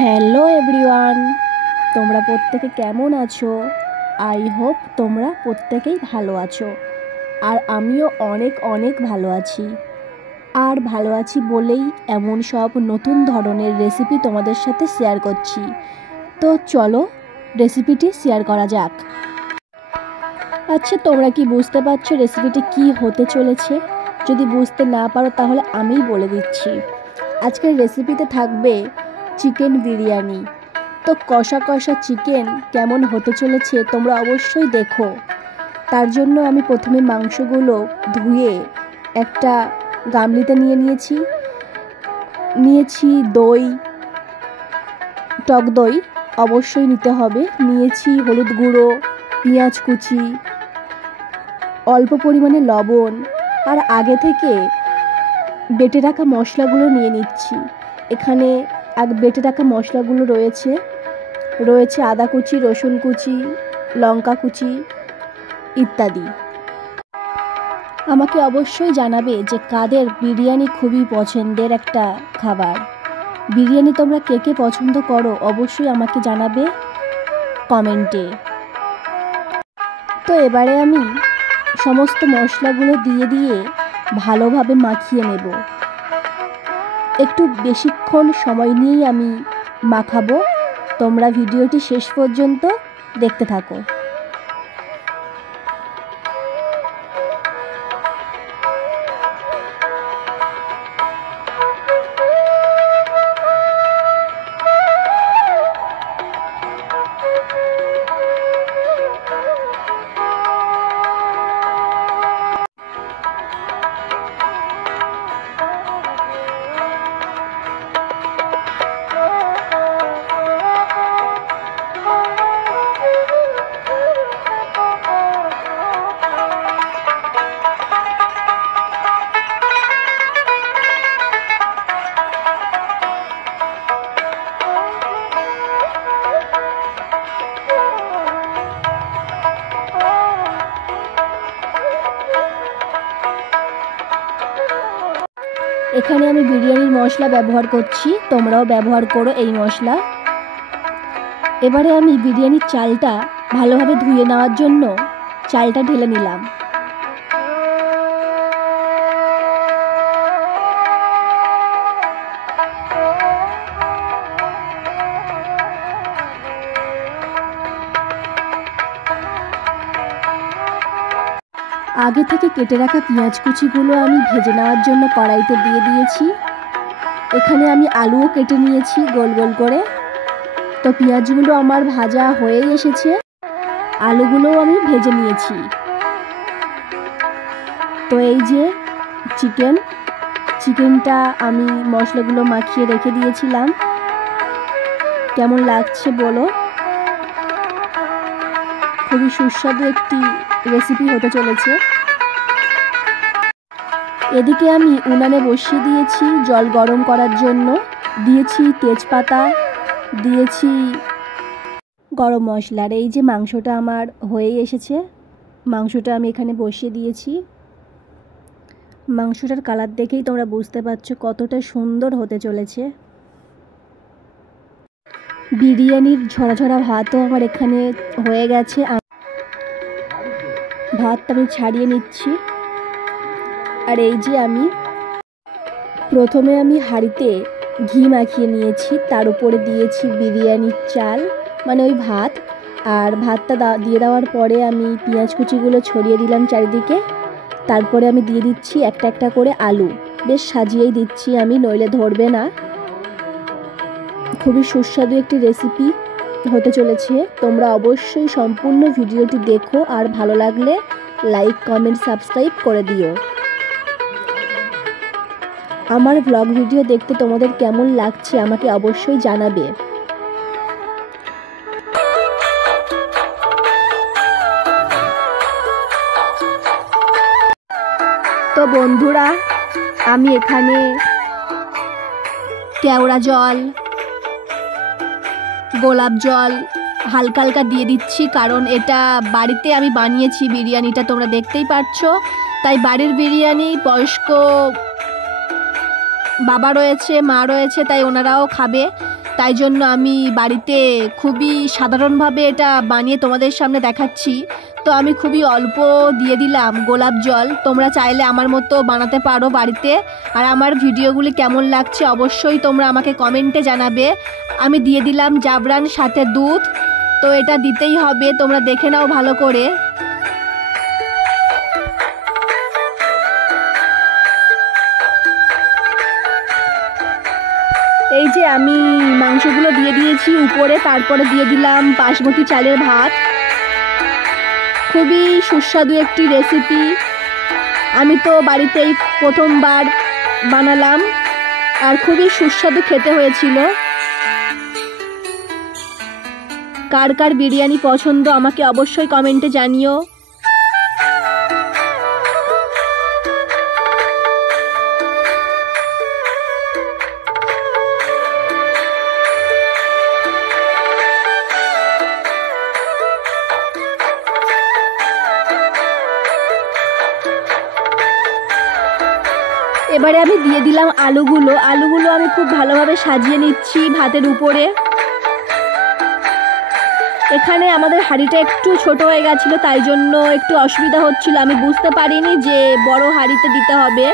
Hello everyone, তোমরা প্রত্যেকে কেমন আছো? আই হোপ তোমরা প্রত্যেকেই ভালো আছো। আর আমিও অনেক অনেক ভালো আছি। আর ভালো আছি বলেই এমন সব নতুন ধরনের রেসিপি তোমাদের সাথে শেয়ার করছি। তো চলো রেসিপিটি শেয়ার করা যাক। আচ্ছা, তোমরা কি বুঝতে পারছো রেসিপিটি কি হতে চলেছে? যদি বুঝতে না পারো তাহলে আমিই বলে দিচ্ছি। আজকের রেসিপিতে থাকবে চিকেন বিরিয়ানি। তো কষা কষা চিকেন কেমন হতে চলেছে তোমরা অবশ্যই দেখো। তার জন্য আমি প্রথমে মাংসগুলো ধুয়ে একটা গামলিতে নিয়েছি দই, টক দই অবশ্যই নিতে হবে। নিয়েছি হলুদ গুঁড়ো, পেঁয়াজ কুচি, অল্প পরিমাণে লবণ, আর আগে থেকে বেটে রাখা মশলাগুলো নিয়ে নিচ্ছি। এখানে বেটে রাখা মশলাগুলো রয়েছে আদা কুচি, রসুন কুচি, লঙ্কা কুচি ইত্যাদি। আমাকে অবশ্যই জানাবে যে কাদের বিরিয়ানি খুবই পছন্দের একটা খাবার। বিরিয়ানি তোমরা কে কে পছন্দ করো অবশ্যই আমাকে জানাবে কমেন্টে। তো এবারে আমি সমস্ত মশলাগুলো দিয়ে ভালোভাবে মাখিয়ে নেব। একটু বেশিক্ষণ সময় নিয়েই আমি মাখাবো। তোমরা ভিডিওটি শেষ পর্যন্ত দেখতে থাকো। এখানে আমি বিরিয়ানির মশলা ব্যবহার করছি, তোমরাও ব্যবহার করো এই মশলা। এবারে আমি বিরিয়ানির চালটা ভালোভাবে ধুয়ে নেওয়ার জন্য চালটা ঢেলে নিলাম। আগে থেকে কেটে রাখা পেঁয়াজ কুচিগুলো আমি ভেজে নেওয়ার জন্য কড়াইতে দিয়ে দিয়েছি। এখানে আমি আলুও কেটে নিয়েছি গোল গোল করে। তো পেঁয়াজগুলো আমার ভাজা হয়েই এসেছে, আলুগুলোও আমি ভেজে নিয়েছি। তো এই যে চিকেনটা আমি মশলাগুলো মাখিয়ে রেখে দিয়েছিলাম। কেমন লাগছে বলো? খুবই সুস্বাদু একটি রেসিপি হতে চলেছে। এদিকে আমি উনানে বসিয়ে দিয়েছি জল গরম করার জন্য। দিয়েছি তেজপাতা, দিয়েছি গরম মশলার। এই যে মাংসটা আমার হয়েই এসেছে, মাংসটা আমি এখানে বসিয়ে দিয়েছি। মাংসটার কালার দেখেই তোমরা বুঝতে পারছো কতটা সুন্দর হতে চলেছে। বিরিয়ানির ঝরা ঝরা ভাতও আমার এখানে হয়ে গেছে। ভাতটা আমি ছাড়িয়ে নিচ্ছি। আর এই যে প্রথমে আমি হাঁড়িতে ঘি মাখিয়ে নিয়েছি, তার উপরে দিয়েছি বিরিয়ানির চাল মানে ওই ভাত। আর ভাতটা দিয়ে দেওয়ার পরে আমি পেঁয়াজ কুচিগুলো ছড়িয়ে দিলাম চারিদিকে। তারপরে আমি দিয়ে দিচ্ছি একটা একটা করে আলু। বেশ সাজিয়েই দিচ্ছি আমি, নইলে ধরবে না। খুবই সুস্বাদু একটি রেসিপি হতে চলেছে। তোমরা অবশ্যই সম্পূর্ণ ভিডিওটি দেখো, আর ভালো লাগলে লাইক, কমেন্ট, সাবস্ক্রাইব করে দিও। আমার ব্লগ ভিডিও দেখতে তোমাদের কেমন লাগছে আমাকে অবশ্যই জানাবে। তো বন্ধুরা, আমি এখানে কেওড়া জল, গোলাপ জল হালকা হালকা দিয়ে দিচ্ছি, কারণ এটা বাড়িতে আমি বানিয়েছি বিরিয়ানিটা, তোমরা দেখতেই পাচ্ছো। তাই বাড়ির বিরিয়ানি, বয়স্ক বাবা রয়েছে, মা রয়েছে, তাই ওনারাও খাবে। তাই জন্য আমি বাড়িতে খুবই সাধারণভাবে এটা বানিয়ে তোমাদের সামনে দেখাচ্ছি। তো আমি খুবই অল্প দিয়ে দিলাম গোলাপ জল। তোমরা চাইলে আমার মতো বানাতে পারো বাড়িতে। আর আমার ভিডিওগুলি কেমন লাগছে অবশ্যই তোমরা আমাকে কমেন্টে জানাবে। আমি দিয়ে দিলাম জাবরান সাথে দুধ। তো এটা দিতেই হবে, তোমরা দেখে নাও ভালো করে। এই যে আমি মাংসগুলো দিয়ে দিয়েছি উপরে, তারপরে দিয়ে দিলাম বাসমতি চালের ভাত। খুবই সুস্বাদু একটি রেসিপি। আমি তো বাড়িতেই প্রথমবার বানালাম আর খুবই সুস্বাদু খেতে হয়েছিল। কার কার বিরিয়ানি পছন্দ আমাকে অবশ্যই কমেন্টে জানিও। এবারে আমি দিয়ে দিলাম আলুগুলো আমি খুব ভালোভাবে সাজিয়ে নিচ্ছি ভাতের উপরে। এখানে আমাদের হাঁড়িটা একটু ছোট হয়ে গেছিল, তাই জন্য একটু অসুবিধা হচ্ছিল। আমি বুঝতে পারিনি যে বড় হাঁড়িতে দিতে হবে,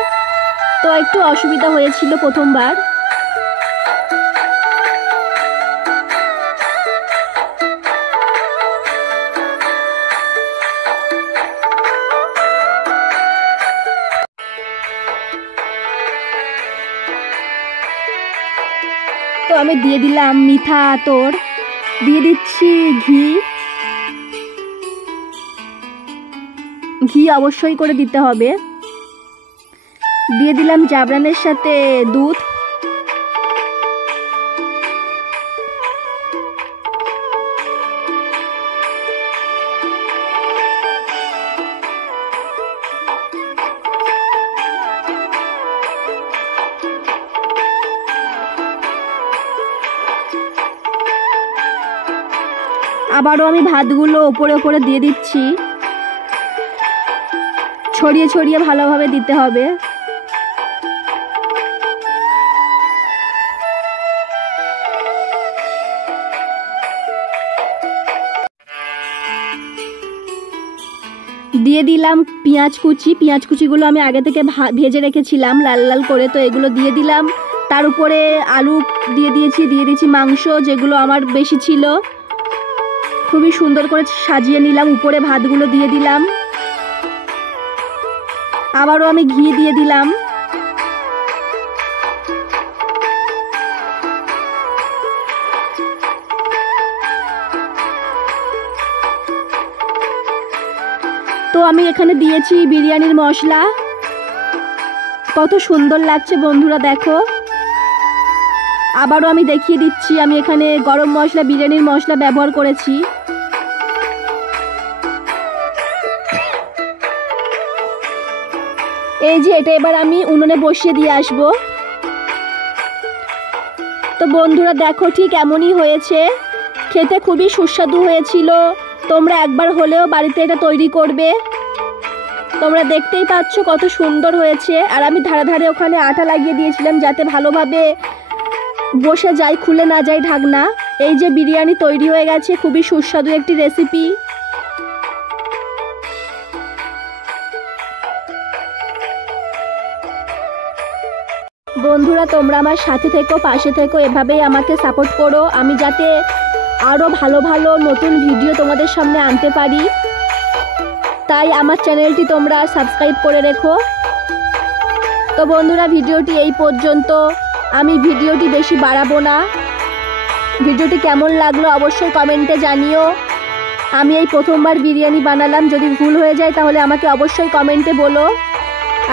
তো একটু অসুবিধা হয়েছিল প্রথমবার। তো আমি দিয়ে দিলাম মিঠা আতর, দিয়ে দিচ্ছি ঘি অবশ্যই করে দিতে হবে। দিয়ে দিলাম জাবরানের সাথে দুধ। আবারও আমি ভাতগুলো ওপরে ওপরে দিয়ে দিচ্ছি, ছড়িয়ে ছড়িয়ে ভালোভাবে দিতে হবে। দিয়ে দিলাম পেঁয়াজ কুচিগুলো আমি আগে থেকে ভেজে রেখেছিলাম লাল লাল করে। তো এগুলো দিয়ে দিলাম, তার উপরে আলু দিয়ে দিয়েছি মাংস যেগুলো আমার বেশি ছিল। খুবই সুন্দর করে সাজিয়ে নিলাম, উপরে ভাতগুলো দিয়ে দিলাম। আবারও আমি ঘি দিয়ে দিলাম। তো আমি এখানে দিয়েছি বিরিয়ানির মশলা। কত সুন্দর লাগছে বন্ধুরা, দেখো। আবারও আমি দেখিয়ে দিচ্ছি, আমি এখানে গরম মশলা, বিরিয়ানির মশলা ব্যবহার করেছি। এই যে এটা এবার আমি উনুনে বসিয়ে দিয়ে আসব। তো বন্ধুরা দেখো, ঠিক এমনই হয়েছে। খেতে খুবই সুস্বাদু হয়েছিল। তোমরা একবার হলেও বাড়িতে এটা তৈরি করবে। তোমরা দেখতেই পাচ্ছ কত সুন্দর হয়েছে। আর আমি ধারে ধারে ওখানে আটা লাগিয়ে দিয়েছিলাম যাতে ভালোভাবে বসে যায়, খুলে না যায় ঢাকনা। এই যে বিরিয়ানি তৈরি হয়ে গেছে, খুবই সুস্বাদু একটি রেসিপি। বন্ধুরা তোমরা আমার সাথে থেকো, পাশে থেকো, এভাবেই আমাকে সাপোর্ট করো। আমি যাতে আরও ভালো ভালো নতুন ভিডিও তোমাদের সামনে আনতে পারি, তাই আমার চ্যানেলটি তোমরা সাবস্ক্রাইব করে রেখো। তো বন্ধুরা ভিডিওটি এই পর্যন্ত। আমি ভিডিওটি বেশি বাড়াবো না। ভিডিওটি কেমন লাগলো অবশ্যই কমেন্টে জানিও। আমি এই প্রথমবার বিরিয়ানি বানালাম, যদি ভুল হয়ে যায় তাহলে আমাকে অবশ্যই কমেন্টে বলো।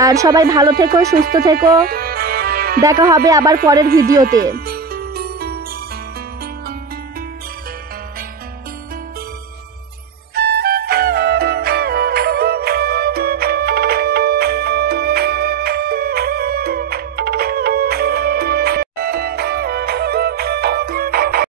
আর সবাই ভালো থেকো, সুস্থ থেকো। দেখা হবে আবার পরের ভিডিওতে।